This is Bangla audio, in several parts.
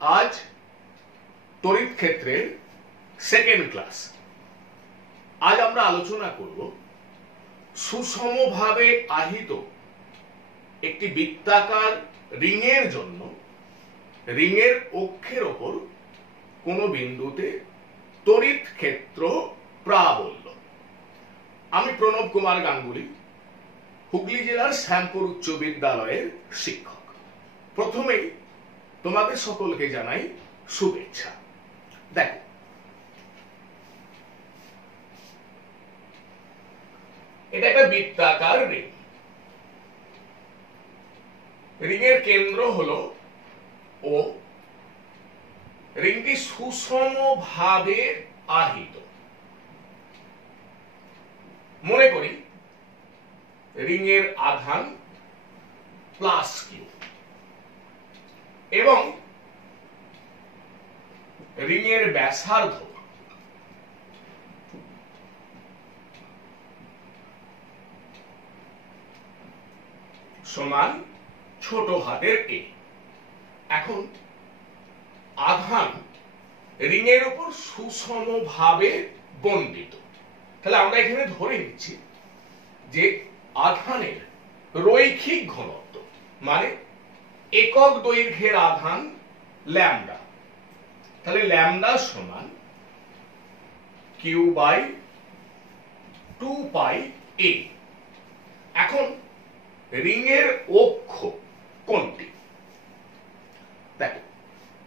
আজ তড়িৎ ক্ষেত্রের সেকেন্ড ক্লাস। আজ আমরা আলোচনা করব সুষমভাবে আহিত একটি বৃত্তাকার রিংয়ের জন্য রিংয়ের অক্ষের ওপর কোনো বিন্দুতে তড়িৎ ক্ষেত্র প্রাবল্য। আমি প্রণব কুমার গাঙ্গুলি, হুগলি জেলার শ্যামপুর উচ্চ বিদ্যালয়ের শিক্ষক। প্রথমেই তোমাদের সকলকে জানাই শুভেচ্ছা। দেখো, এটা একটা বৃত্তাকার রিং। রিংয়ের কেন্দ্র হলো ও। রিংটি সুষমভাবে আহিত। মনে করি রিংয়ের আধান প্লাস কিউ এবং রিংয়ের ব্যাসার্ধ সমান ছোট হাতের এ। এখন আধান রিংয়ের উপর সুষমভাবে বণ্টিত। তাহলে আমরা এখানে ধরে নিচ্ছি যে আধানের রৈখিক ঘনত্ব মানে একক দৈর্ঘ্যের আধান ল্যামডা। তাহলে ল্যামডা সমান কিউ বাই 2 পাই এ। এখন রিংয়ের অক্ষ কোনটি? দেখো,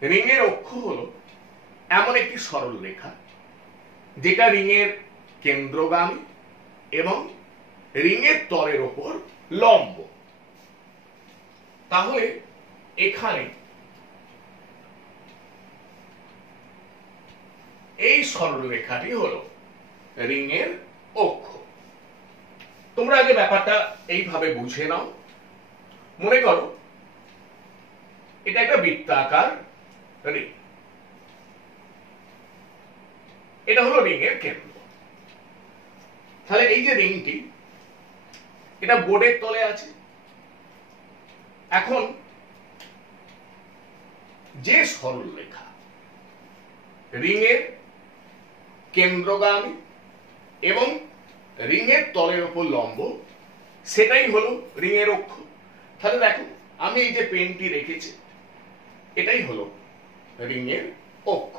রিংয়ের অক্ষ হলো এমন একটি সরল রেখা যেটা রিংয়ের কেন্দ্রগামী এবং রিংয়ের তলের ওপর লম্ব। তাহলে এখানে এই সরল রেখাটি হলো রিংয়ের অক্ষ। তোমরা আগে ব্যাপারটা এইভাবে বুঝে নাও। মনে করো এটা একটা বৃত্তাকার রিং। এটা হলো রিংয়ের কেন্দ্র। তাহলে এই যে রিংটি, এটা বোর্ডের তলে আছে। এখন যে সরল রেখা রিংয়ের কেন্দ্রগামী এবং রিংয়ের তলের উপর লম্ব, সেটাই হলো রিংয়ের অক্ষ। তাহলে দেখো, আমি এই যে পেনটি রেখেছি, এটাই হলো রিংয়ের অক্ষ।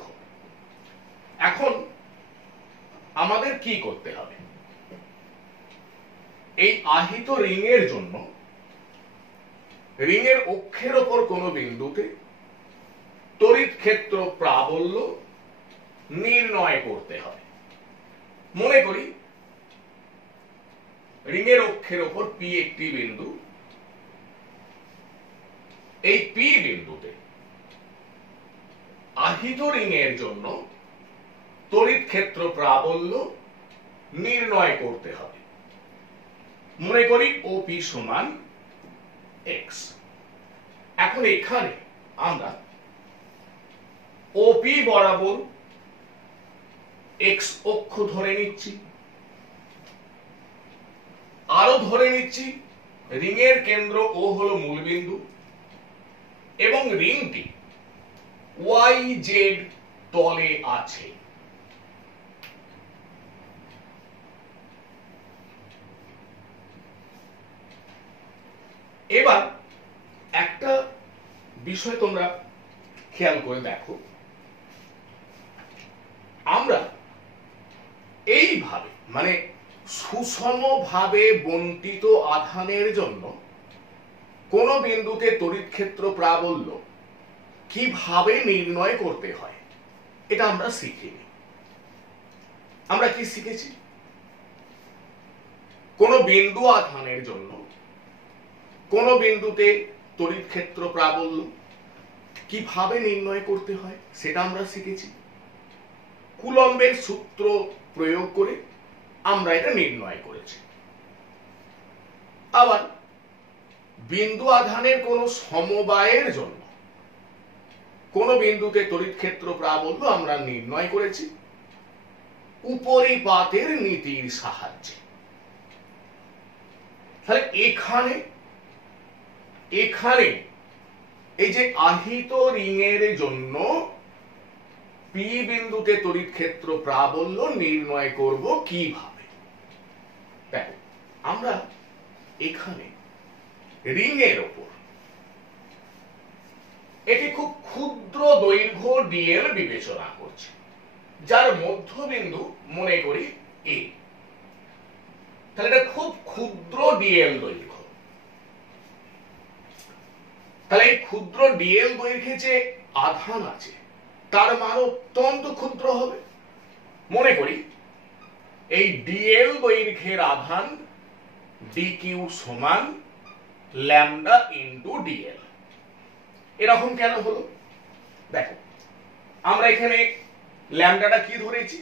এখন আমাদের কি করতে হবে? এই আহিত রিংয়ের জন্য রিংয়ের অক্ষের ওপর কোনো বিন্দুতে তড়িৎ ক্ষেত্র প্রাবল্য নির্ণয় করতে হবে। মনে করি রিংয়ের অক্ষের ওপর পি একটি বিন্দু। এই পি বিন্দুতে আহিত রিংয়ের জন্য তড়িৎ ক্ষেত্র প্রাবল্য নির্ণয় করতে হবে। মনে করি ওপি সমান এক্স। এখন এখানে আমরা ওপি বরাবর এক্স অক্ষ ধরে নিচ্ছি, আরো ধরে নিচ্ছি রিংয়ের কেন্দ্র ও হলো মূলবিন্দু এবং রিংটি ওয়াই জেড তলে আছে। এবার একটা বিষয় তোমরা খেয়াল করে দেখো, আমরা এইভাবে মানে সুষমভাবে বণ্টিত আধানের জন্য কোন বিন্দুতে তড়িৎ ক্ষেত্র প্রাবল্য কিভাবে নির্ণয় করতে হয় এটা আমরা শিখিনি। আমরা কি শিখেছি? কোন বিন্দু আধানের জন্য কোন বিন্দুতে তড়িৎ ক্ষেত্র প্রাবল্য কিভাবে নির্ণয় করতে হয় সেটা আমরা শিখেছি। কুলম্বের সূত্র প্রয়োগ করে আমরা এটা নির্ণয় করেছি। আবার বিন্দু আধানের কোন সমবায়ের জন্য কোন বিন্দুতে তড়িৎ ক্ষেত্র প্রাবল্য আমরা নির্ণয় করেছি উপরিপাতের নীতির সাহায্যে। তাহলে এখানে এই যে আহিত রিং এর জন্য পি বিন্দুতে তড়িৎ ক্ষেত্র প্রাবল্য নির্ণয় করব কিভাবে। দেখো আমরা এখানে রিং এর উপর এটি খুব ক্ষুদ্র দৈর্ঘ্য ডিএল বিবেচনা করছে, যার মধ্যবিন্দু মনে করি এ। তাহলে এটা খুব ক্ষুদ্র ডিএল দৈর্ঘ্য। তাহলে এই ক্ষুদ্র ডিএল দৈর্ঘ্যে যে আধান আছে তার মান অত্যন্ত ক্ষুদ্র হবে। মনে করি এই ডিএল দৈর্ঘ্যের আধান ডিকিউ সমান ল্যামডা ইন্টু ডিএল। এরকম কেন হলো? দেখো আমরা এখানে ল্যামডাটা কি ধরেছি?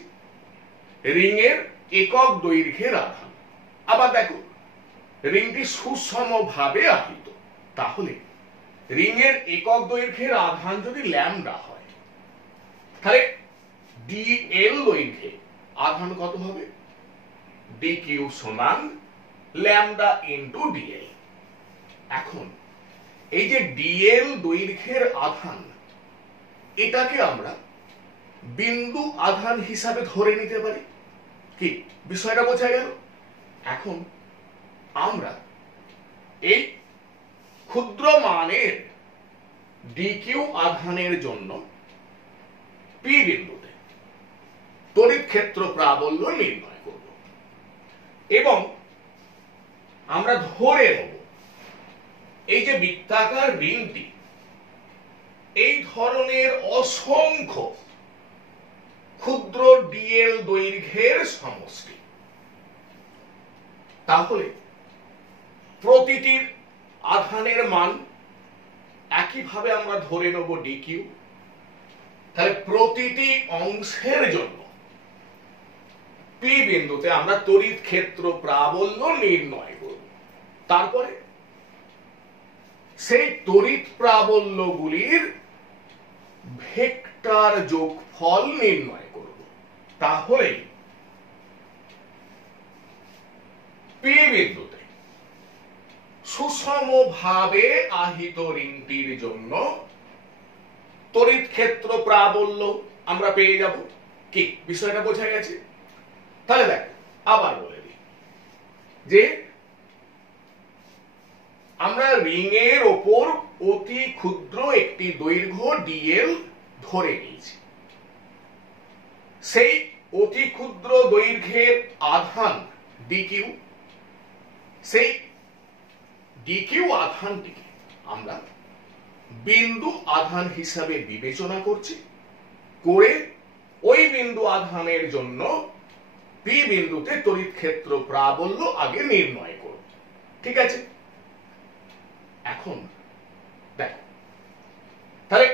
রিং এর একক দৈর্ঘ্যের আধান। আবার দেখো রিংটি সুষমভাবে আহিত, তাহলে রিং এর একক দৈর্ঘ্যের আধান যদি ল্যামডা হয় তাহলে ডিএল দৈর্ঘ্যে আধান কত হবে? ডিকিউ সমান ল্যামডা ইন্টু ডিএল। এখন এই যে ডিএল দৈর্ঘ্যের আধান, এটাকে আমরা বিন্দু আধান হিসাবে ধরে নিতে পারি। কি বিষয়টা বোঝা গেল? এখন আমরা এই ক্ষুদ্র মানের ডিকিউ আধানের জন্য পি বিন্দুতে তড়িৎ ক্ষেত্র প্রাবল্য নির্ণয় করব এবং আমরা ধরে নেব এই যে বৃত্তাকার রিংটি এই ধরনের অসংখ্য ক্ষুদ্র ডিএল দৈর্ঘ্যের সমষ্টি। তাহলে প্রতিটির আধানের মান একইভাবে আমরা ধরে নেব ডিকিউ। তাহলে প্রতিটি অংশের জন্য পি বিন্দুতে আমরা তড়িৎ ক্ষেত্র প্রাবল্য নির্ণয় করব। তারপরে সেই তড়িৎ প্রাবল্যগুলির ভেক্টর যোগফল নির্ণয় করব। তাহলে পি বিন্দুতে সুষমভাবে আহিত রিংটির জন্য তড়িৎ ক্ষেত্র প্রাবল্য আমরা পেয়ে যাব। কি বিষয়টা বোঝা গেছে? তাহলে দেখ আবার বলে দিই যে আমরা রিং এর ওপর অতি ক্ষুদ্র একটি দৈর্ঘ্য ডিএল ধরে নিয়েছি। সেই অতি ক্ষুদ্র দৈর্ঘ্যের আধান ডিকিউ, সেই ডিকিউ আধানটিকে আমরা বিন্দু আধান হিসাবে বিবেচনা করছি, করে ওই বিন্দু আধানের জন্য পি বিন্দুতে তড়িৎ ক্ষেত্র প্রাবল্য আগে নির্ণয় করব। ঠিক আছে? এখন দেখো তাহলে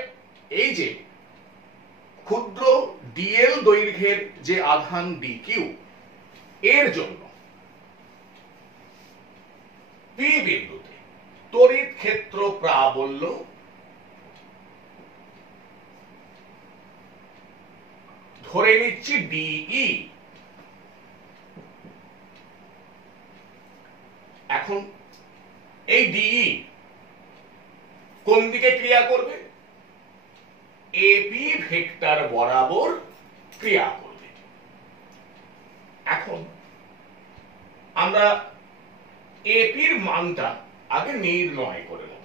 এই যে ক্ষুদ্র ডিএল দৈর্ঘ্যের যে আধান ডিকিউ, এর জন্য পি বিন্দুতে তড়িৎ ক্ষেত্র প্রাবল্য ধরে নিচ্ছি ডিই। এখন এই ডিই কোন দিকে ক্রিয়া করবে? এপি ভেক্টর বরাবর ক্রিয়া করবে। এখন আমরা এপির মানটা আগে নির্ণয় করে নেব।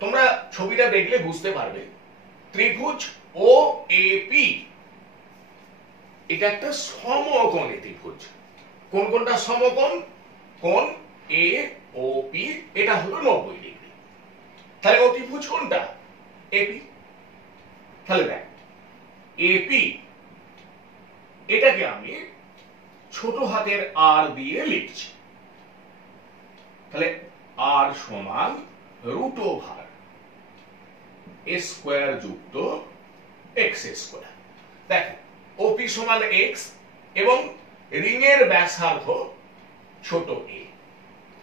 তোমরা ছবিটা দেখলে বুঝতে পারবে ত্রিভুজ ও এপি এটা একটা সমকোণী ত্রিভুজ। কোন কোনটা সমকোণ? কোণ এ ও পি, এটা হলো 90 ডিগ্রি। তাহলে অতিভুজ কোনটা? এপি। তাহলে দেখ এপি এটাকে আমি ছোট হাতের আর দিয়ে লিখছি। তাহলে আর সমান রুট ওভার এ স্কয়ার যুক্ত এক্স স্কয়ার। দেখো ওপি সমান এক্স এবং রিং এর ব্যাসার্ধ ছোট এ।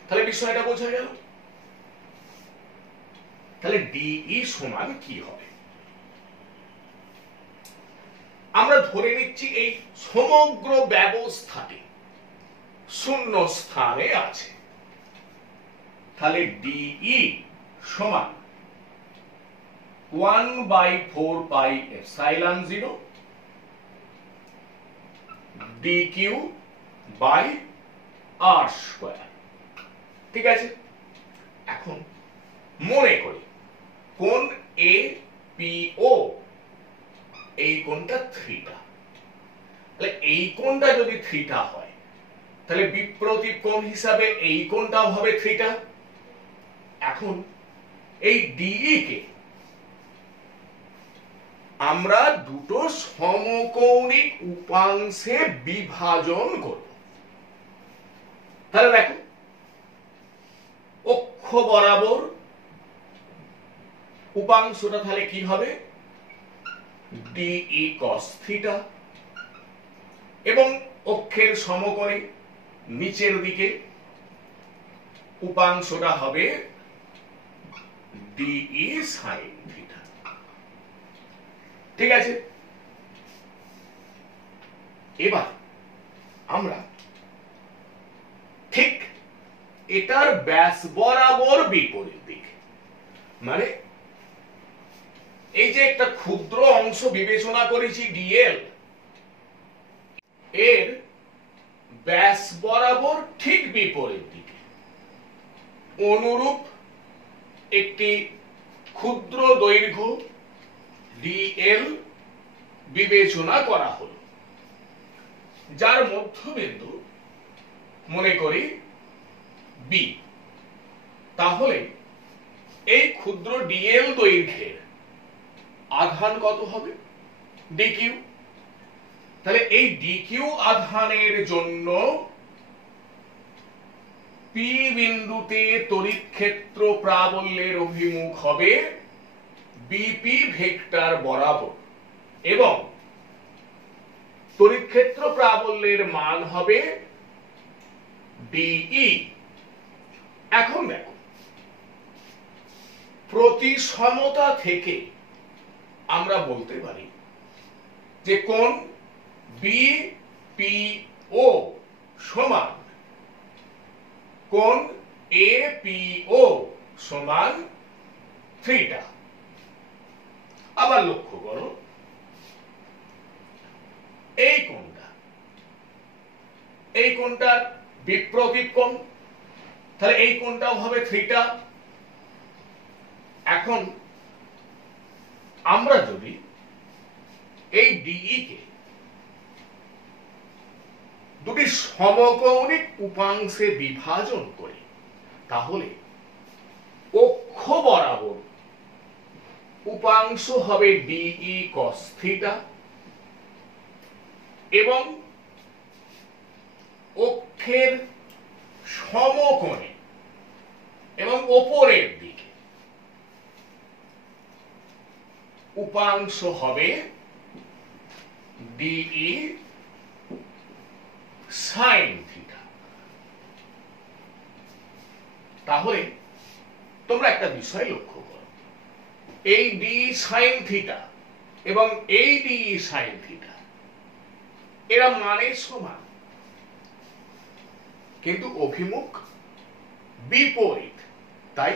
তাহলে বিষয়টা বোঝা গেল। তাহলে ডিই সমান কি হবে? আমরা ধরে নিচ্ছি এই সমগ্র ব্যবস্থাটি শূন্য স্থানে আছে। তাহলে ডিই সমান 1/4πε0 dq বাই r স্কয়ার। ঠিক আছে, এখন মনে করি কোণ এ পি ও এই কোণটা থিটা। তাহলে এই কোণটা যদি থিটা হয় তাহলে বিপরীত কোণ হিসাবে এই কোণটাও হবে থিটা। এখন এই ডিই কে আমরা দুটো সমকৌণিক উপাংশে বিভাজন করব। তাহলে দেখো অক্ষ বরাবর উপাংশটা তাহলে কি হবে ডিই cos থিটা, এবং অক্ষের সমকোণে নিচের দিকে উপাংশটা হবে ডিই sin থিটা। ঠিক আছে, এবার আমরা ঠিক এটার ব্যাস বরাবর বিপরীত দিকে, মানে এই যে একটা ক্ষুদ্র অংশ বিবেচনা করেছি ডিএল, এর ব্যাস বরাবর ঠিক বিপরীত দিকে অনুরূপ একটি ক্ষুদ্র দৈর্ঘ্য ডিএল বিবেচনা করা হলো, যার মধ্যবিন্দু মনে করি বি। তাহলে এই ক্ষুদ্র ডিএল দৈর্ঘ্যের আধান কত হবে ডিকিউ। তাহলে এই ডিকিউ আধানের জন্য পি বিন্দুতে তড়িৎ ক্ষেত্র প্রাবল্যের অভিমুখ হবে বিপি ভেক্টর বরাবর, এবং তড়িৎ ক্ষেত্র প্রাবল্যের মান হবে ডিই। এখন দেখো প্রতিসমতা থেকে আমরা বলতে পারি যে কোণ বিপিও সমান কোণ এপিও সমান থিটা। আবার লক্ষ্য করো এই কোণটার বিপরীত কোণ, তাহলে এই কোণটাও হবে থিটা। এখন আমরা যদি এই ডিই কে দুটি সমকৌণিক উপাংশে বিভাজন করি তাহলে অক্ষ বরাবর উপাংশ হবে ডিই cos থিটা, এবং অক্ষের সমকোণে এবং উপরের দিকে উপাংশ হবে ডিই sin থিটা। তাহলে তোমরা একটা বিষয় লক্ষ্য করো, এই ডিই sin থিটা এবং এই ডিই sin থিটা এরা মানে সমান, কিন্তু অভিমুখ বিপরীত। তাই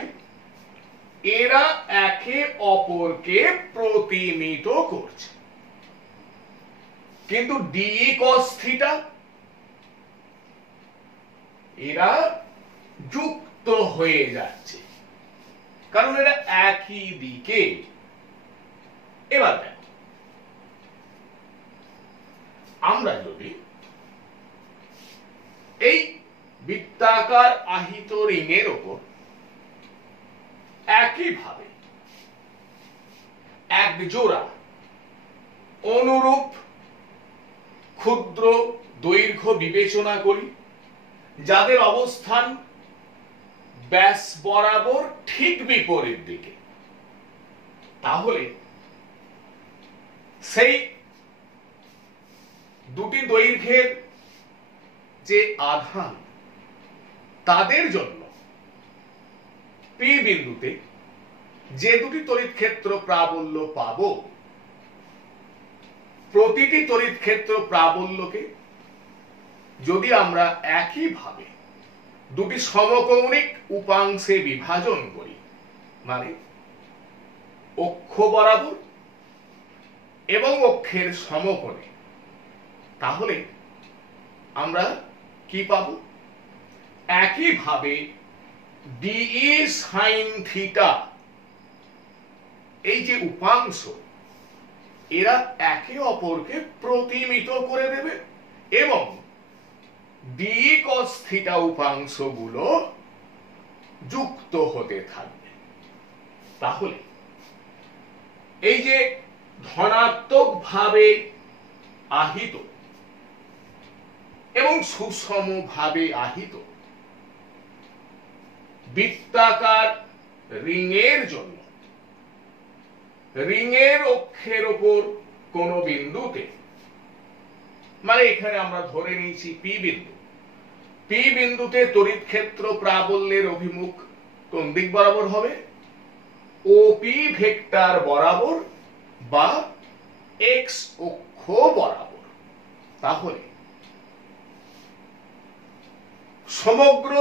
এরা একে অপরকে প্রতিনিধিত্ব করছে, কিন্তু ডিই cos থিটা এরা যুক্ত হয়ে যাচ্ছে, কারণ এরা একই দিকে। এবার দেখো আমরা যদি এই বৃত্তাকার আহিত রিং এর উপর একইভাবে এক জোড়া অনুরূপ ক্ষুদ্র দৈর্ঘ্য বিবেচনা করি, যাদের অবস্থান ব্যাস বরাবর ঠিক বিপরীত দিকে, তাহলে সেই দুটি দৈর্ঘ্যের যে আধান তাদের জন্য পি বিন্দুতে যে দুটি তড়িৎ ক্ষেত্র প্রাবল্য পাবো, প্রতিটি তড়িৎ ক্ষেত্র প্রাবল্যকে যদি আমরা একইভাবে দুটি সমকৌণিক উপাংশে বিভাজন করি, মানে অক্ষ বরাবর এবং অক্ষের সমকোণে, তাহলে আমরা কি পাব? একইভাবে ডিই সাইন থিটা, এই যে উপাংশ, এরা একে অপরকে প্রতিমিত করে দেবে এবং ডি কস থিটা উপাংশগুলো যুক্ত হতে থাকবে। তাহলে এই যে ধনাত্মক ভাবে আহিত এবং সুষম ভাবে আহিত বৃত্তাকার রিংয়ের জন্য রিংয়ের অক্ষের ওপর কোন বিন্দুতে, মানে এখানে আমরা ধরে নিয়েছি পি বিন্দু, পি বিন্দুতে তড়িৎ ক্ষেত্র প্রাবল্যের অভিমুখ কোন দিক বরাবর হবে? ওপি ভেক্টর বরাবর বা এক্স অক্ষ বরাবর। তাহলে সমগ্র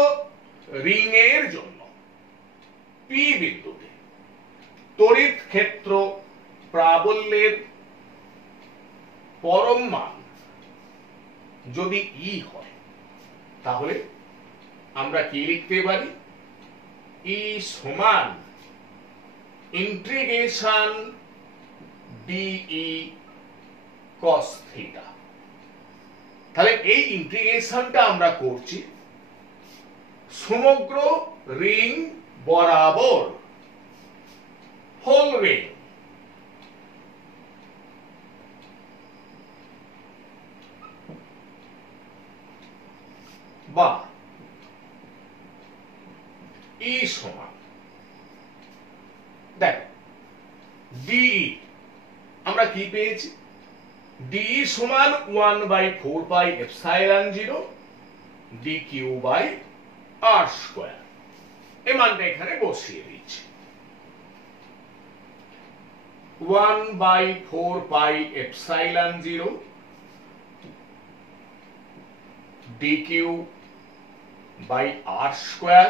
রিংয়ের জন্য পি বিন্দুতে তড়িৎ ক্ষেত্র প্রাবল্যের পরম মান যদি ই হয়, তাহলে আমরা কি লিখতে পারি? ই সমান ইন্টিগ্রেশন ডিই কস থিটা। তাহলে এই ইন্টিগ্রেশনটা আমরা করছি সমগ্র রিং বরাবর, হোল রিং। বা ই সমান, দেখ ডিই আমরা কি পেয়েছি? ডিই সমান 1/4 pi epsilon 0 D Q by R square. এই মানটা এখানে বসিয়ে দিচ্ছি। 1/4 pi epsilon 0 D Q by R square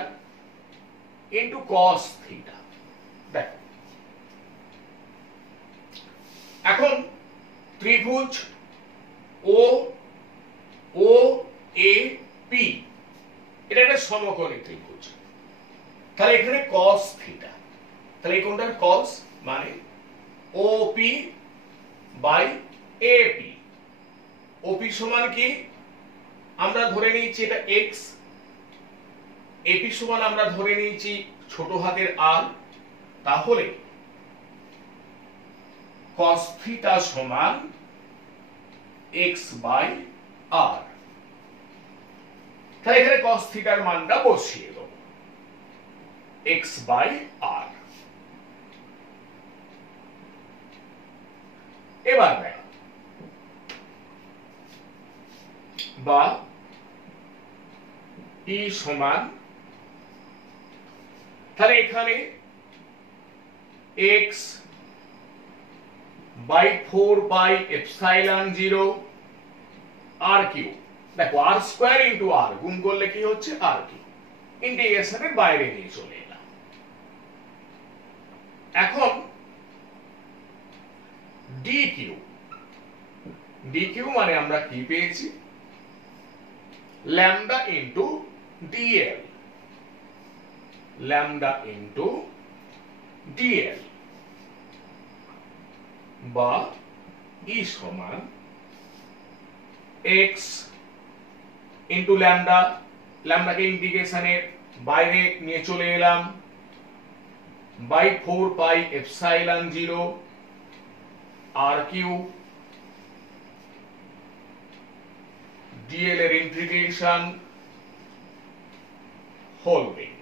into cos theta. দেখ এখন ত্রিভুজ ও ও এ পি, এটা একটা সমকোণী ত্রিভুজ। তাহলে এখানে কস থিটা, তাহলে এই কোণটার কস মানে ওপি বাই এপি। ওপি সমান কি? আমরা ধরে নিয়েছি এটা এক্স, এপি সমান আমরা ধরে নিয়েছি ছোট হাতের আর। তাহলে cos থিটা সমান x বাই আর। তাহলে এখানে cos থিটার মানটা বসিয়ে দেব, x বাই আর। এবার দেখ, বা ই সমান, তাহলে এখানে x বাই 4 বাই এপসাইলন 0 আর কিউ। দেখো আর স্কয়ার ইন্টু আর, গুণ করলে কি হচ্ছে? আর কিউ। ইন্টিগ্রেশনের বাইরে নিয়ে চলে এলাম। এখন ডি কিউ, ডি কিউ মানে আমরা কি পেয়েছি? Lambda into DL, lambda into DL বা ই সমান এক্স ইন্টু ল্যামডা, ল্যামডাকে ইন্টিগ্রেশনের বাইরে নিয়ে চলে এলাম, বাই 4 পাই এপসাইলন 0 আর কিউ ডিএল এর ইন্টিগ্রেশন হোল রিং।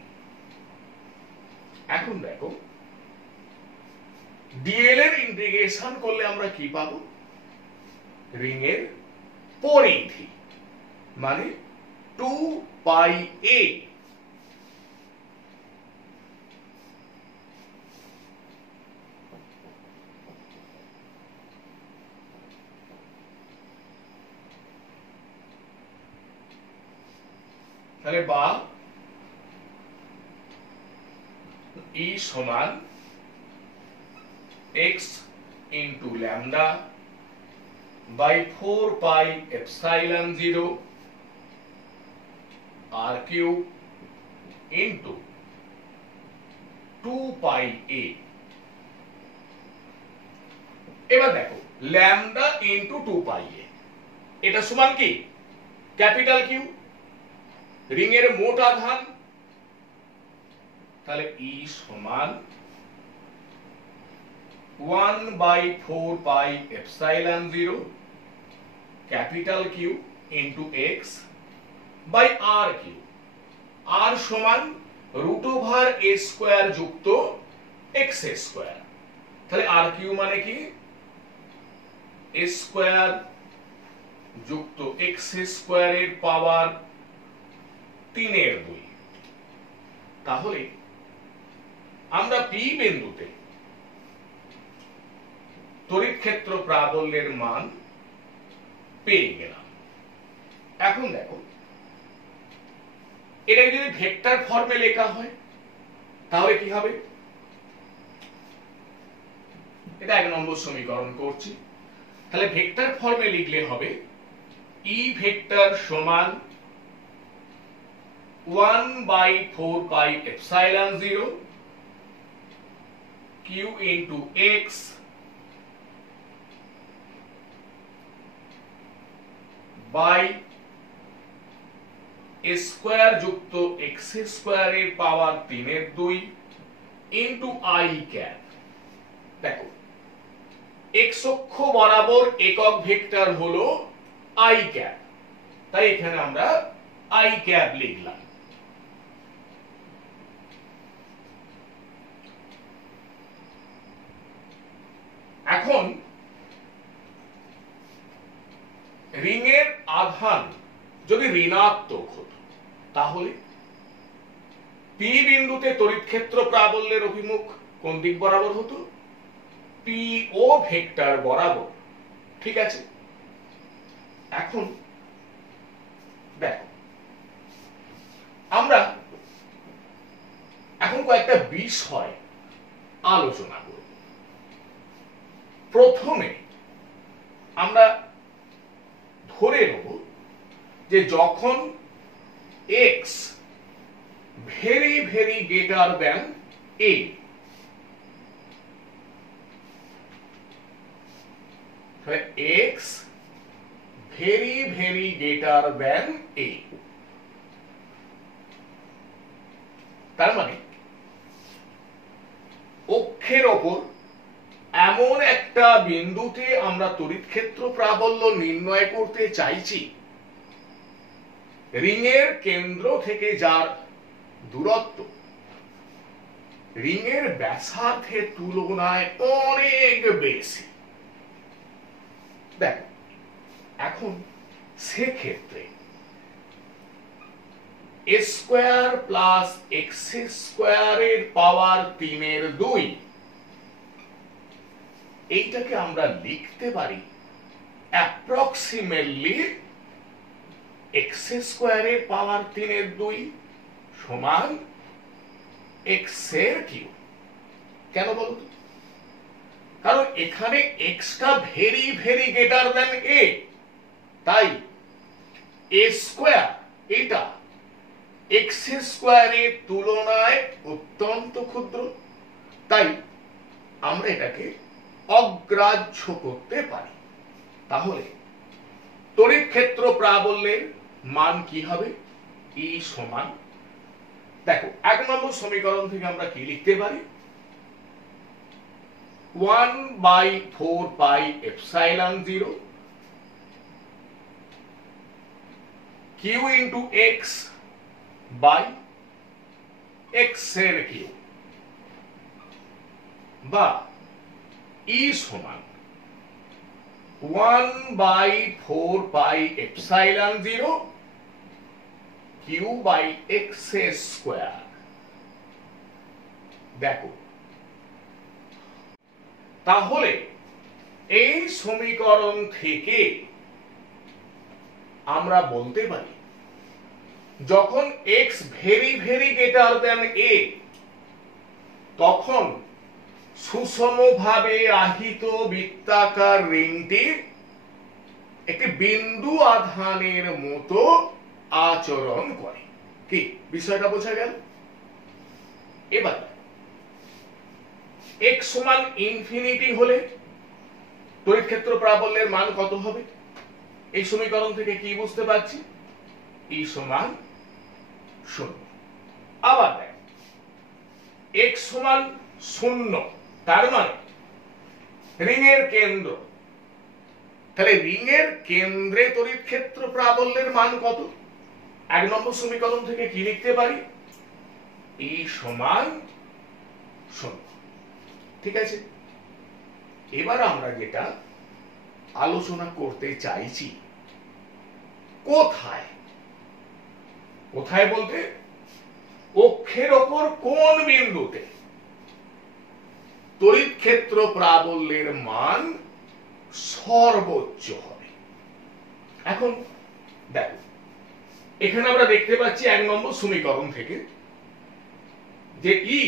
এখন দেখো ডিএল এর ইন্টিগ্রেশন করলে আমরা কি পাবো? রিং এর পরিধি মানে 2 পাই এ। তাহলে বা E সমান x into lambda by 4 pi epsilon 0 r cube into 2 pi a। এবার দেখো ল্যামডা ইনটু 2 পাই এ, এটা সমান কি ক্যাপিটাল কিউ, রিং এর মোট আধান, তাহলে ই সমান 1/4 pi epsilon 0 capital Q into x by R Q. R সমান রুট ওভার এ স্কোয়ার যুক্ত এক্স স্কোয়ার, তাহলে আর কিউ মানে কি এ স্কোয়ার যুক্ত এক্স স্কোয়ারের পাওয়ার 3/2। তাহলে আমরা পি বিন্দুতে তড়িৎ ক্ষেত্র প্রাবল্যের মান পেয়ে গেলাম। এখন দেখো এটাকে যদি ভেক্টর ফর্মে লেখা হয় তাহলে কি হবে, এটা 1 নম্বর সমীকরণ করছি। তাহলে ভেক্টর ফর্মে লিখলে হবে ই ভেক্টর সমান 1/4 pi epsilon 0 q into x by square যুক্ত এক্স স্কোয়ারের পাওয়ার 3/2 ইনটু আই ক্যাপ। দেখো এক্স অক্ষ বরাবর একক ভেক্টর হলো আই ক্যাপ, তাই এখানে আমরা আই ক্যাপ লিখলাম। এখন রিং এর আধান যদি ঋণাত্মক হতো তাহলে পি বিন্দুতে তড়িৎ ক্ষেত্র প্রাবল্যের অভিমুখ কোন দিক বরাবর হতো, পি ও ভেক্টর বরাবর। ঠিক আছে, এখন দেখো আমরা এখন কয়েকটা বিষয় আলোচনা করব। প্রথমে আমরা ধরে নেব যে যখন x very very greater than a, x very very greater than a, তার মানে অক্ষের ওপর এমন একটা বিন্দুতে আমরা তড়িৎ ক্ষেত্র প্রাবল্য নির্ণয় করতে চাইছি রিং এর কেন্দ্র থেকে যার দূরত্ব রিং এর ব্যাসার্ধের তুলনায় অনেক বেশি। দেখো এখন সেক্ষেত্রে এ স্কোয়ার প্লাস এক্স স্কোয়ারের পাওয়ার 3/2 এইটাকে আমরা লিখতে পারি অ্যাপ্রক্সিমেটলি এক্স স্কোয়ারের পাওয়ার 3/2 সমান এক্স এর কিউব। কেন বলতো, কারণ এখানে এক্সটা very very greater than A, তাই এ স্কোয়ার এটা এক্স স্কোয়ারের তুলনায় অত্যন্ত ক্ষুদ্র, তাই আমরা এটাকে অগ্রাহ্য করতে পারি। তাহলে তড়িৎ ক্ষেত্র প্রাবল্যের মান কি হবে, ই সমান, দেখো 1 নম্বর সমীকরণ থেকে আমরা কি লিখতে পারি, 1/4 pi epsilon 0 q into x by x এর কিউব, বা ই সমান 1/4 pi epsilon 0 q by x square. দেখো তাহলে এই সমীকরণ থেকে আমরা বলতে পারি যখন x very very greater than a তখন সুষমভাবে আহিত বৃত্তাকার রিংটি একটি বিন্দু আধানের মতো আচরণ করে। কি বিষয়টা বোঝা গেল? এবার x সমান ইনফিনিটি হলে তড়িৎ ক্ষেত্র প্রাবল্যের মান কত হবে? এই সমীকরণ থেকে কি বুঝতে পারছি? E সমান 0। আবার দেখ x সমান 0, তার মানে রিং এর কেন্দ্র, তাহলে রিং এর কেন্দ্রে তড়িৎ ক্ষেত্র প্রাবল্যের মান কত? 1 নম্বর সমীকরণ থেকে কি লিখতে পারি? E সমান 0। ঠিক আছে, এবার আমরা যেটা আলোচনা করতে চাইছি, কোথায় কোথায় বলতে অক্ষের ওপর কোন বিন্দুতে তড়িৎ ক্ষেত্র প্রাবল্যের মান সর্বোচ্চ হবে। এখন দেখো এখানে আমরা দেখতে পাচ্ছি 1 নম্বর সমীকরণ থেকে যে ই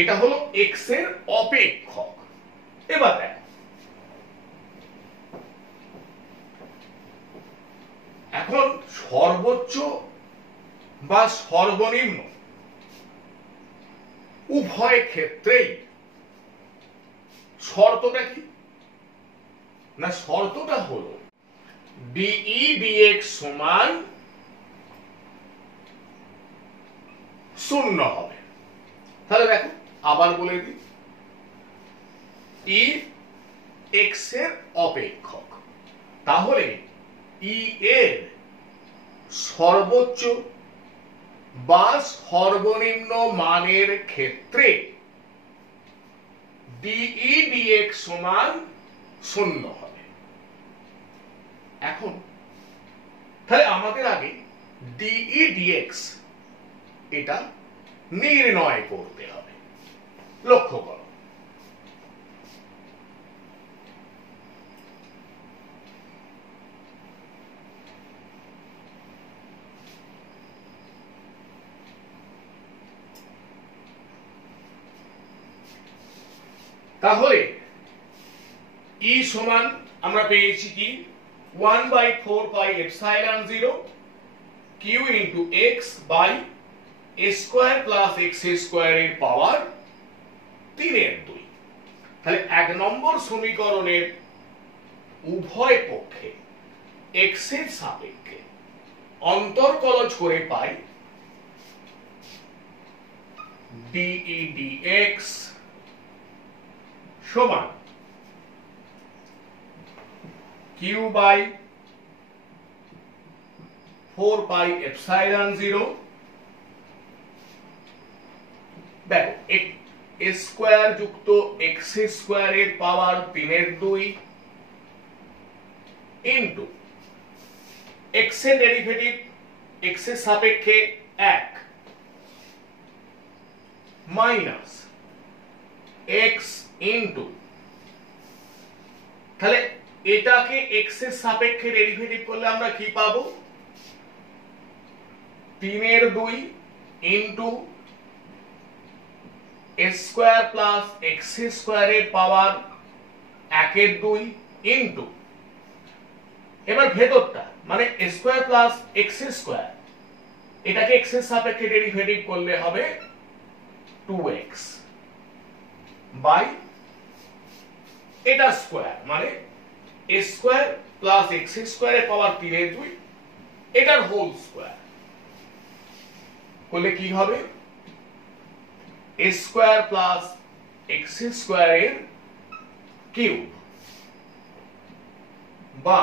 এটা হলো x এর অপেক্ষক। এবার দেখ এখন সর্বোচ্চ বা সর্বনিম্ন উভয় ক্ষেত্রেই শর্তটা কি না? শর্তটা হলো ডিই ডিএক্স সমান 0 হবে। তাহলে দেখো আবার বলে দিই, ই এক্স এর অপেক্ষক, তাহলে ই এর সর্বোচ্চ বা সর্বনিম্ন মানের ক্ষেত্রে ডিই ডিএক্স সমান 0 হবে। এখন তাহলে আমাদের আগে ডিই ডিএক্স এটা নির্ণয় করতে হবে। লক্ষ্য করো তাহলে ই সমান আমরা পেয়েছি কি 1/4 pi epsilon 0 q into x by a square plus x square এর পাওয়ার 3/2। তাহলে 1 নম্বর সমীকরণের উভয় পক্ষে এক্স এর সাপেক্ষে অন্তর্কলজ করে পাই ডিই ডিএক্স সমান কিউ বাই 4 পাই এপসাইলন 0 দেখো এ স্কয়ার যুক্ত এক্স স্কয়ার এর পাওয়ার 3/2 ইনটু এক্স এর ডেরিভেটিভ এক্স এর সাপেক্ষে 1 মাইনাস এক্স ইনটু, তাহলে এটাকে এক্স এর সাপেক্ষে ডেরিভেটিভ করলে আমরা কি পাবো? 3/2 into a square plus x square এর পাওয়ার 1/2 ইনটু, এবার ভেতরটা মানে a square plus x square, এটাকে এক্স এর সাপেক্ষে ডেরিভেটিভ করলে হবে 2x বাই এটা স্কয়ার মানে a square plus x square এর পাওয়ার 3/2 এটার হোল স্কয়ার করলে কি হবে? A square plus x square এর কিউব বা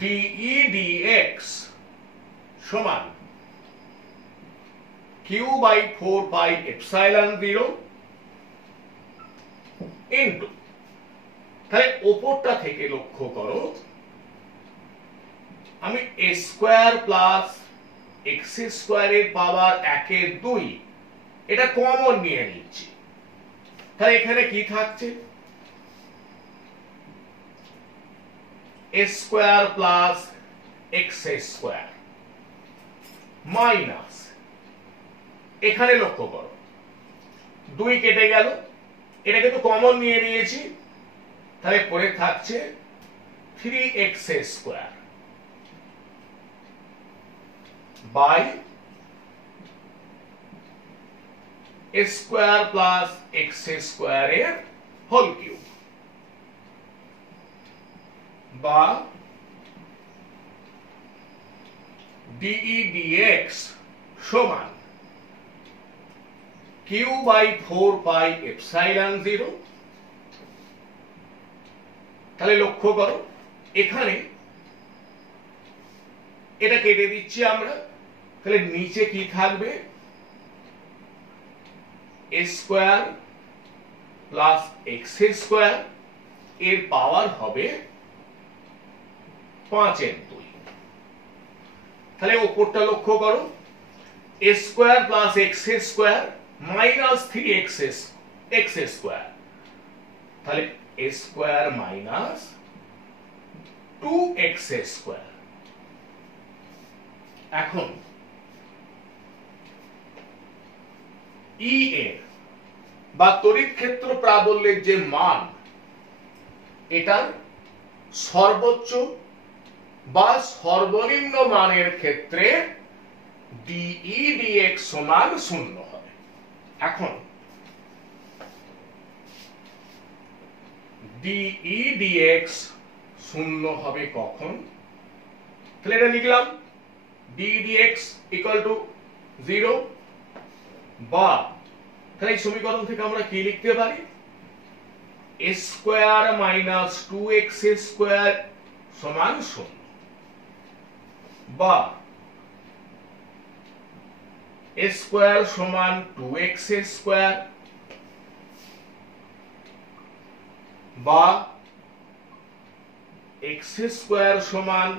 ডিই ডিএক্স সমান q by 4 pi epsilon 0 into, তাহলে উপরটা থেকে লক্ষ্য করো আমি a square plus x square এর পাওয়ার 1/2 এটা কমন নিয়ে নিচ্ছি। তাহলে এখানে কি থাকছে? A square plus x square minus এখানে লক্ষ্য করো 2 কেটে গেল, এটাকে তো কমন নিয়ে নিয়েছি, তাহলে পরে থাকছে 3x square by square plus x স্কয়ারের হোল কিউব, বা dE dx সমান q বাই 4 পাই এপসাইলন 0। তাহলে লক্ষ্য করো এখানে এটা কেটে দিচ্ছি আমরা, তাহলে নিচে কি থাকবে a square plus x square, এর পাওয়ার হবে 5/2। তাহলে উপরটা লক্ষ্য করো a square plus x square minus 3x square, তাহলে a square minus 2x square. এখন E এর বা তড়িৎ ক্ষেত্র প্রাবল্যের যে মান, এটার সর্বোচ্চ বা সর্বনিম্ন মানের ক্ষেত্রে dE dx সমান 0 হবে। এখন dE dx 0 হবে কখন? তাহলে এটা লিখলাম dE dx ইকুয়াল টু 0, বা তাহলে এই সমীকরণ থেকে আমরা কি লিখতে পারি, a square minus 2x square সমান 0, বা a স্কয়ার সমান 2x স্কয়ার, বা x স্কয়ার সমান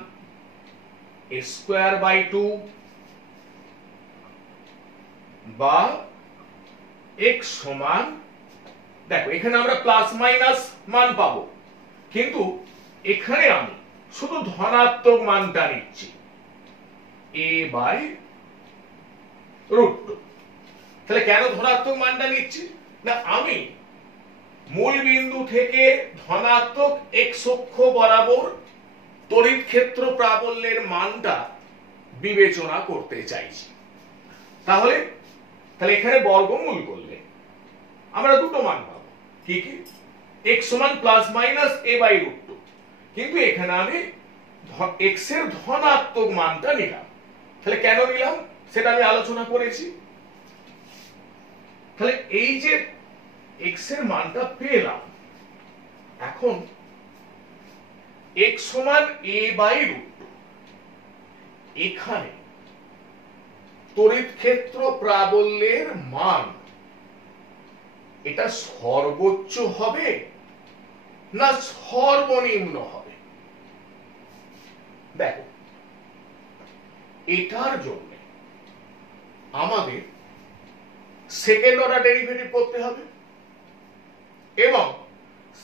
a স্কয়ার বাই 2, বা x সমান, দেখো এখানে আমরা প্লাস মাইনাস মান পাবো, কিন্তু এখানে আমি শুধু ধনাত্মক মানটা নিচ্ছি a বাই √2। তাহলে কেন ধনাত্মক মানটা নিচ্ছি না, আমি মূল বিন্দু থেকে ধনাত্মক x অক্ষ বরাবর তড়িৎ ক্ষেত্র প্রাবল্যের মানটা বিবেচনা করতে চাইছি। তাহলে এখানে বর্গমূল করলে আমরা দুটো মান পাবো, কি কি, x সমান প্লাস মাইনাস a বাই √2, কিন্তু এখানে আমি x এর ধনাত্মক মানটা নিলাম। তাহলে কেন নিলাম সেটা আমি আলোচনা করেছি। তাহলে এই যে x এর মানটা পেলাম, এখন x সমান a বাই √2, এখানে তড়িৎ ক্ষেত্র প্রাবল্যের মান এটা সর্বোচ্চ হবে না সর্বনিম্ন হবে? দেখো এটার জন্য আমাদের সেকেন্ড অর্ডার ডেরিভেটিভ করতে হবে, এবং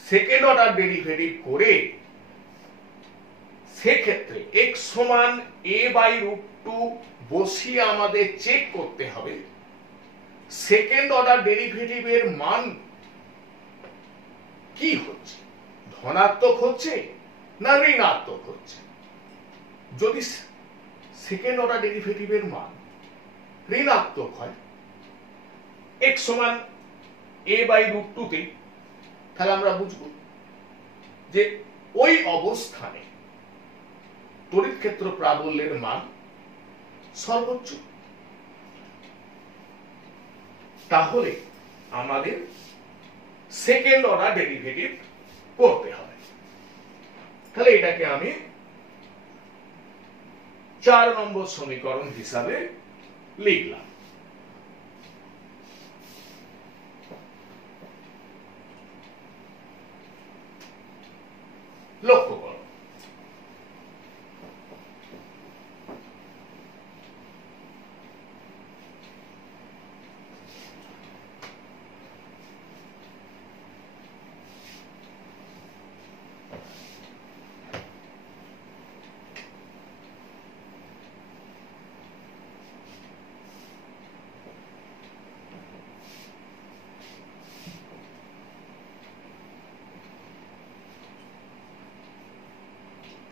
সেকেন্ড অর্ডার ডেরিভেটিভ করে সেক্ষেত্রে x সমান a বাই √2 বসিয়ে আমাদের চেক করতে হবে সেকেন্ড অর্ডার ডেরিভেটিভের মান কি হচ্ছে, ধনাত্মক হচ্ছে না ঋণাত্মক হচ্ছে। যদি সেকেন্ড অর্ডার ডেরিভেটিভের মান ঋণাত্মক হয় x সমান a বাই √2 তে, তাহলে আমরা বুঝব যে ওই অবস্থানে তড়িৎ ক্ষেত্র প্রাবল্যের মান সর্বোচ্চ। তাহলে আমাদের সেকেন্ড অর্ডার ডেরিভেটিভ করতে হবে। তাহলে এটাকে আমি 4 নম্বর সমীকরণ হিসাবে লিখলাম। লক্ষ্য করো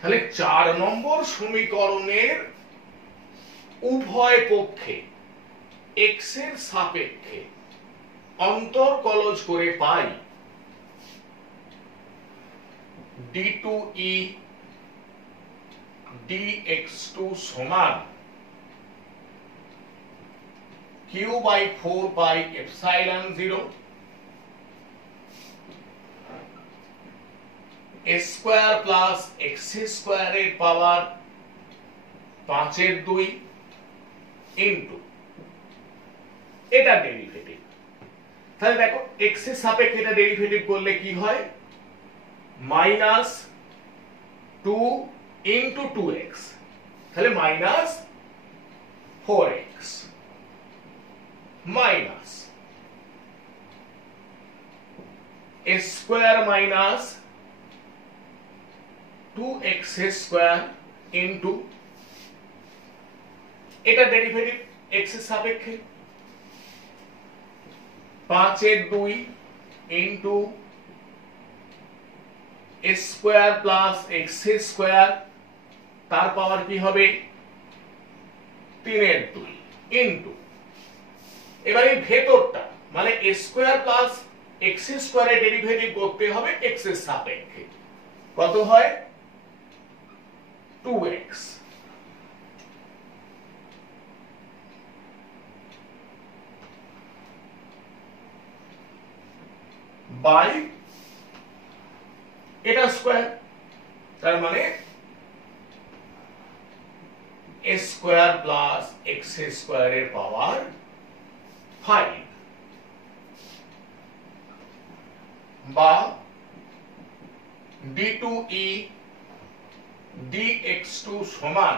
তাহলে 4 নম্বর সমীকরণের উভয় পক্ষে x এর সাপেক্ষে অন্তর্কলজ করে পাই d2e dx2 সমান q by 4 by epsilon 0 a square plus x square এর পাওয়ার 5 এর 2 ইনটু এটা ডেরিভেটিভ। তাহলে দেখো x এর সাপেক্ষে এটা ডেরিভেটিভ করলে কি হয়, মাইনাস 2 ইনটু 2x, তাহলে minus 4x minus a square minus 2x square into এটা ডেরিভেটিভ x এর সাপেক্ষে 5 এর 2 into a square plus x square তার পাওয়ার কি হবে 3 এর 2 ইনটু এবারে ভেতরটা মানে a স্কয়ার প্লাস x স্কয়ারের ডেরিভেটিভ করতে হবে x এর সাপেক্ষে, কত হয় 2x বাই এটা স্কয়ার, তার মানে a square plus x square এর পাওয়ার 5 বা d2e dx2 সমান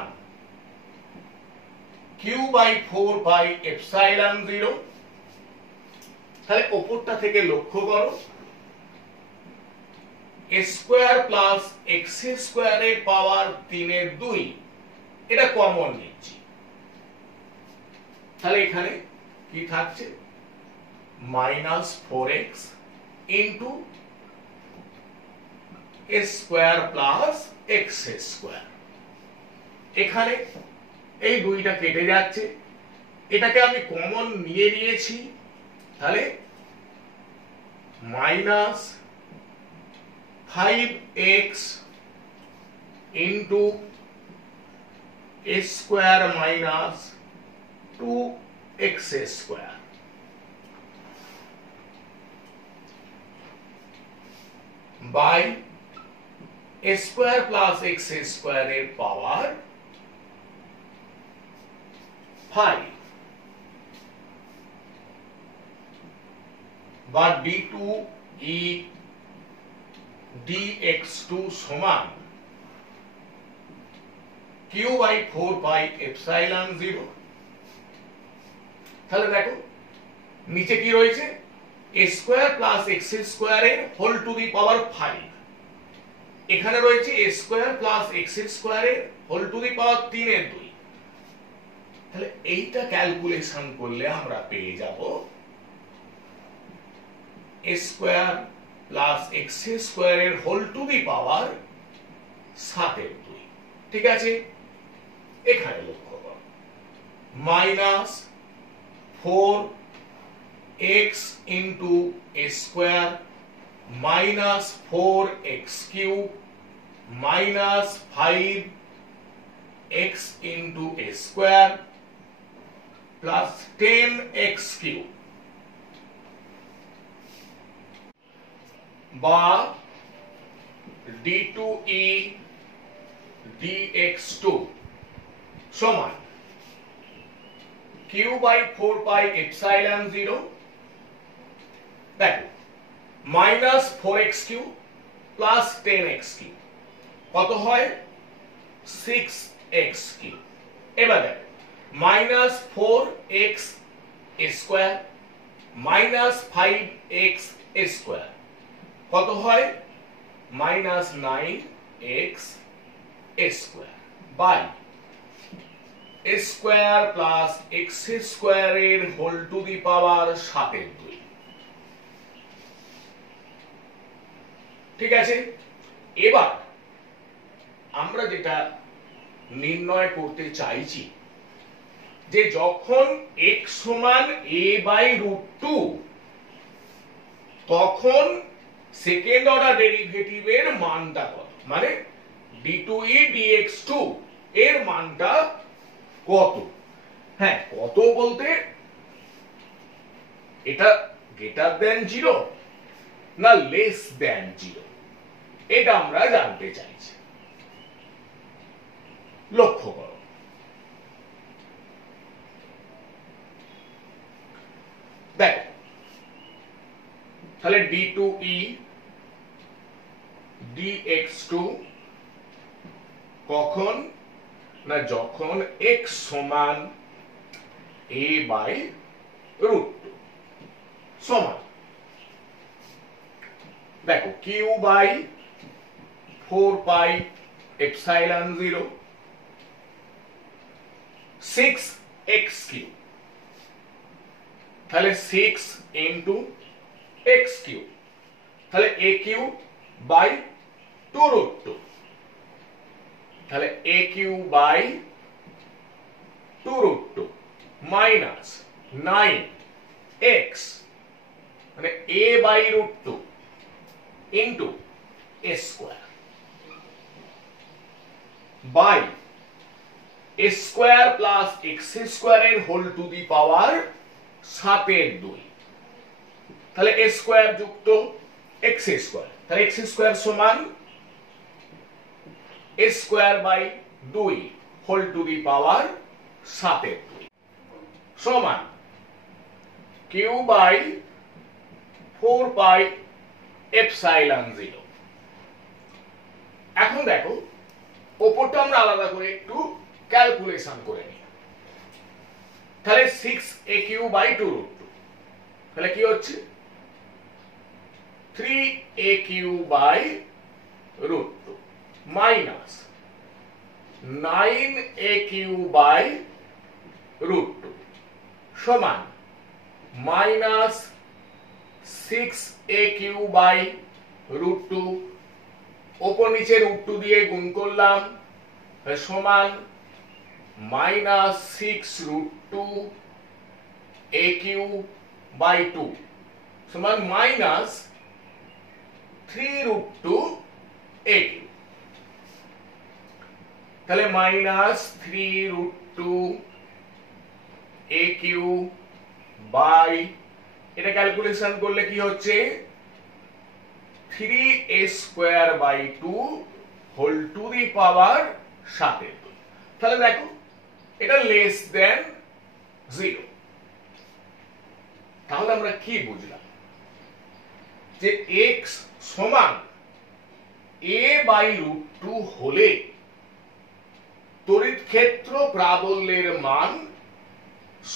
q by 4 by epsilon 0। তাহলে উপরটা থেকে লক্ষ্য করো a square plus x square এর পাওয়ার 3 এর 2 এটা কমন নিচ্ছি, তাহলে এখানে কি থাকছে minus 4x into a square plus x square. এখানে এই দুইটা কেটে যাচ্ছে, এটাকে আমি কমন নিয়ে নিয়েছি, তাহলে minus 5x into a square minus 2x square by a square plus x square এর পাওয়ার 5 বা d2e dx2 সমান q by 4 by epsilon 0। তাহলে দেখো নিচে কি রয়েছে a square plus x square এর হোল টু দি পাওয়ার 5, এখানে রয়েছে a square plus x square এর হোল টু দি পাওয়ার 3 এর 2। তাহলে এইটা ক্যালকুলেশন করলে আমরা পেয়ে যাব a square plus x square এর হোল টু দি পাওয়ার 7 এর 2। ঠিক আছে, এখানে লক্ষ্য করো minus 4x into a square minus 4x cube minus 5x into a square plus 10x cube বা d2e dx2 সমান q by 4 by epsilon 0 দেখো minus 4x cube plus 10x cube কত হয় 6x কিউব। এবার দেখো minus 4x square minus 5x square কত হয় minus 9x square by a square plus x square এর হোল টু দি পাওয়ার 7 এর 2। ঠিক আছে, এবার আমরা যেটা নির্ণয় করতে চাইছি যে যখন x সমান a বাই রুট টু, তখন সেকেন্ড অর্ডার ডেরিভেটিভের মানটা কত, মানে d2e dx2 এর মানটা কত। হ্যাঁ, কত বলতে এটা গ্রেটার দেন 0 না লেস দেন 0, এটা আমরা জানতে চাইছি। লক্ষ্য করো, দেখো তাহলে d2e dx2 কখন না যখন x সমান a বাই রুট টু সমান, দেখো q by 4 pi epsilon 0 6x cube, তাহলে 6 ইন্টু x কিউব, তাহলে a cube by 2 root two, তাহলে a cube by 2 root two minus 9x, মানে a by root two into a square by a square plus x স্কোয়ারের হোল টু দি পাওয়ার 7/2, তাহলে a স্কোয়ার যুক্ত x স্কোয়ার, তাহলে x স্কোয়ার সমান a square by 2 whole to the power 7/2 সমান q বাই 4 পাই এপসাইলন 0। এখন দেখো ওপরটা আমরা আলাদা করে একটু ক্যালকুলেশন করে নিই, তাহলে 6aq বাই 2 রুট টু, তাহলে কি হচ্ছে 3aq by root two minus 9aq by root two সমান minus 6aq by root two, ওপর নিচে রুট টু দিয়ে গুণ করলাম সমান minus 6 root two aq by 2 সমান মাইনাস 3 রুট টু aq, তাহলে minus 3 root two aq by, এটা ক্যালকুলেশন করলে কি হচ্ছে 3a square by 2 whole to the power 7/2, তাহলে দেখো এটা লেস দেন 0। তাহলে আমরা কি বুঝলাম যে x সমান a বাই রুট টু হলে তড়িৎ ক্ষেত্র প্রাবল্যের মান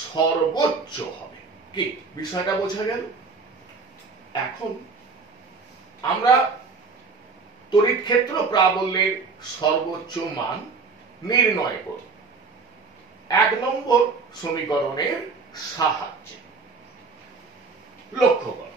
সর্বোচ্চ হবে। কি বিষয়টা বোঝা গেল? এখন আমরা তড়িৎ ক্ষেত্র প্রাবল্যের সর্বোচ্চ মান নির্ণয় করব 1 নম্বর সমীকরণের সাহায্যে। লক্ষ্য করো,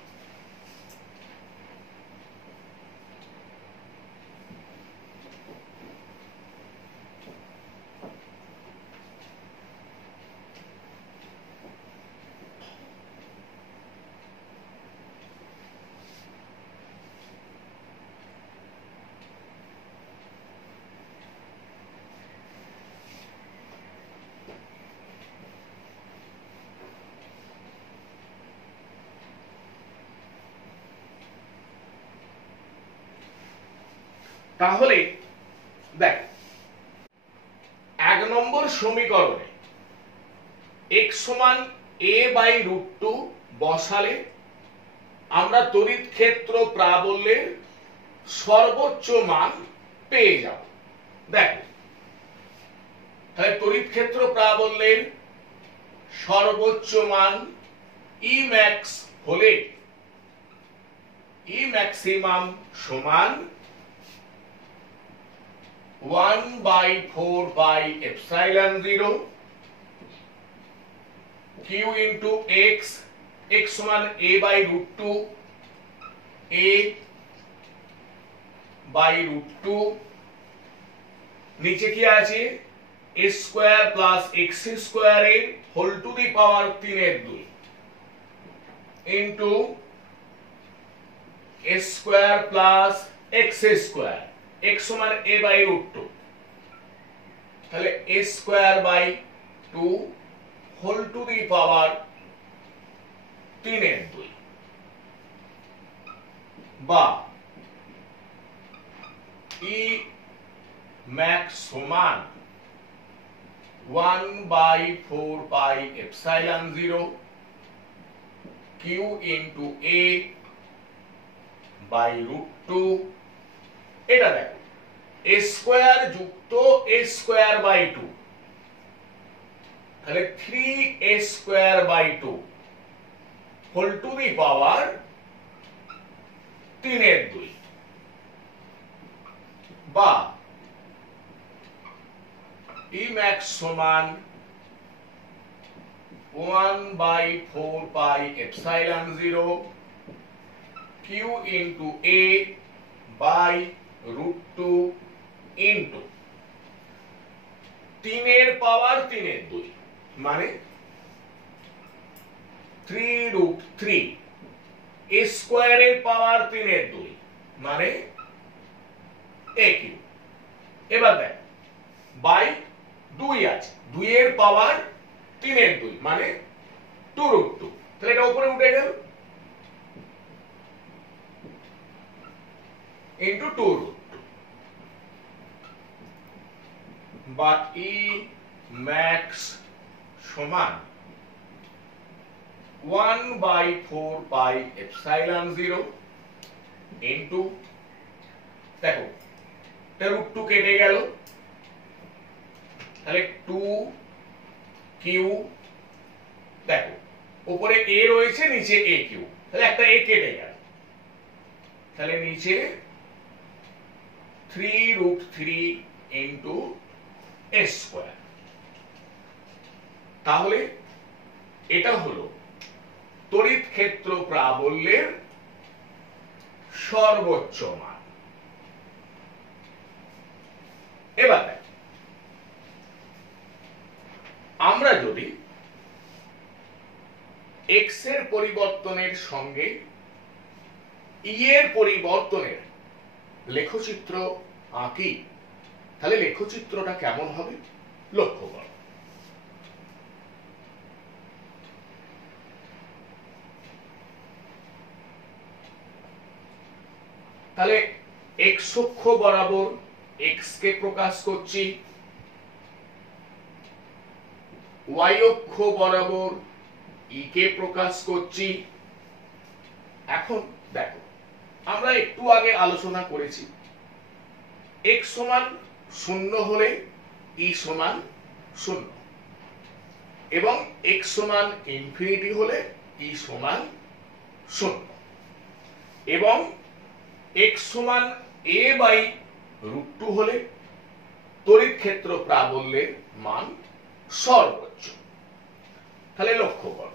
তাহলে দেখ 1 নম্বর সমীকরণে x সমান a বাই রুট টু বসালে আমরা তড়িৎ ক্ষেত্র প্রাবল্যের সর্বোচ্চ মান পেয়ে যাব। দেখো তাহলে তড়িৎ ক্ষেত্র প্রাবল্যের সর্বোচ্চ মান E max হলে E maximum সমান 1/4 by epsilon 0 q into x, x সমান a by root 2 a by root 2 নিচে কি আছে a square plus x square এর হোল টু দি পাওয়ার 3 এর 2 into a square plus x square x সমান a বাই রুট 2, তাহলে a square by 2 whole to the power 3 এর 2 বা e max সমান 1/4 pi epsilon 0 q into a by root 2। এটা দেখো a স্কয়ার যুক্ত a স্কয়ার বাই 2, তাহলে 3a square by 2 whole to the power 3 এর 2 বা e max সমান 1/4 pi epsilon 0 q into a by root 2 into 3 এর পাওয়ার 3 এর 2 মানে 3 রুট 3 a স্কয়ার এর পাওয়ার 3 এর 2 মানে a কিউব। এবার দেখ বাই 2 আছে, 2 এর পাওয়ার 3 এর 2 মানে 2 রুট 2, তাহলে এটা উপরে উঠে গেল ইনটু 2 রুট 2 বা e max সমান 1/4 পাই এপসাইলন 0 ইনটু দেখো এটা রুট 2 কেটে গেল, তাহলে 2q, দেখো উপরে a রয়েছে নিচে aq, তাহলে একটা a কেটে গেল, তাহলে নিচে 3 রুট 3 ইনটু a স্কয়ার। তাহলে এটা হলো তড়িৎ ক্ষেত্র প্রাবল্যের সর্বোচ্চ মান। এবার আমরা যদি x এর পরিবর্তনের সঙ্গে e এর পরিবর্তনের লেখচিত্র আঁকি, তাহলে লেখচিত্রটা কেমন হবে লক্ষ্য করো। তাহলে x অক্ষ বরাবর x কে প্রকাশ করছি, y অক্ষ বরাবর e কে প্রকাশ করছি। এখন দেখো আমরা একটু আগে আলোচনা করেছি x সমান 0 হলে e সমান 0 এবং x সমান ইনফিনিটি হলে e সমান 0 এবং x সমান a বাই রুট 2 হলে তড়িৎ ক্ষেত্র প্রাবল্যের মান সর্বোচ্চ। তাহলে লক্ষ্য করো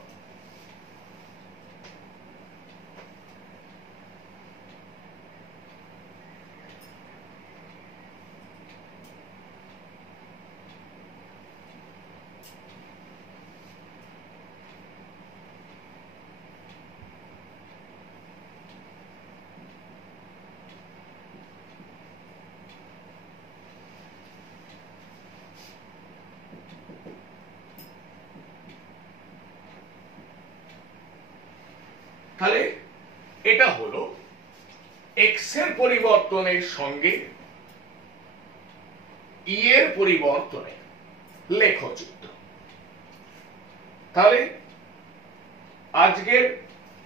তাহলে এটা হলো x এর পরিবর্তনের সঙ্গে e এর পরিবর্তনের লেখচিত্র। তাহলে আজকের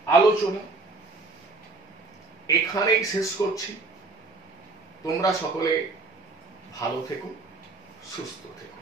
আলোচনা এখানেই শেষ করছি। তোমরা সকলে ভালো থেকো, সুস্থ থেকো।